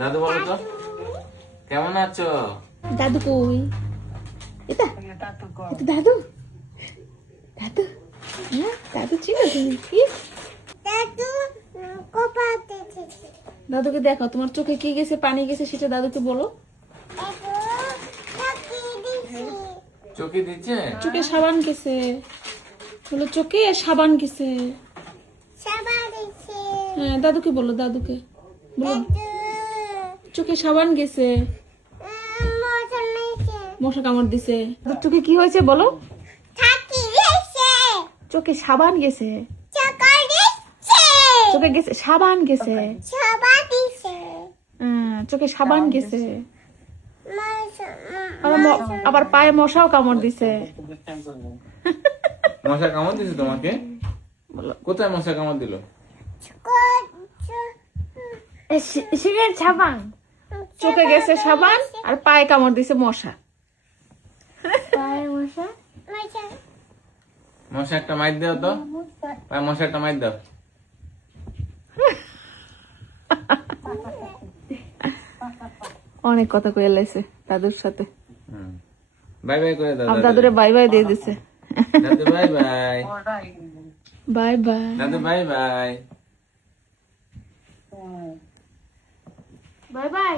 দাদু বলো তো কেমন আছো? দাদু কই? এটা এটা দাদু দাদু হ্যাঁ দাদু ছিল তুমি কি দাদুকে দেখো তোমার চোখে কি গেছে পানি গেছে সেটা দাদুকে বলো। চোখে দিচ্ছে? চোখে সাবান গেছে বলো চোখে সাবান গেছে। হ্যাঁ দাদুকে বলো দাদুকে বলো চোখে সাবান গেছে মশা কামড় দিছে। তোর চোখে কি হয়েছে বলো? চোখে সাবান গেছে চোখে গেছে সাবান গেছে চোখে সাবান গেছে আবার পায়ে মশাও কামড় দিছে। মশা কামড় দিছে তোমাকে? কোথায় মশা কামড় দিল? সাবান চোখে গেছে সাবান আর পায়ে কামড় দিছে মশা। মশা একটা মাইর দাও তো, পায়ে মশা একটা মাইর দাও। অনেক কথা কয়ে লাইছে দাদুর সাথে। বাই বাই করে দাও। দাদুরে বাই বাই দিয়ে দিছে। দাদু বাই বাই। বাই বাই দাদু বাই বাই। Bye bye.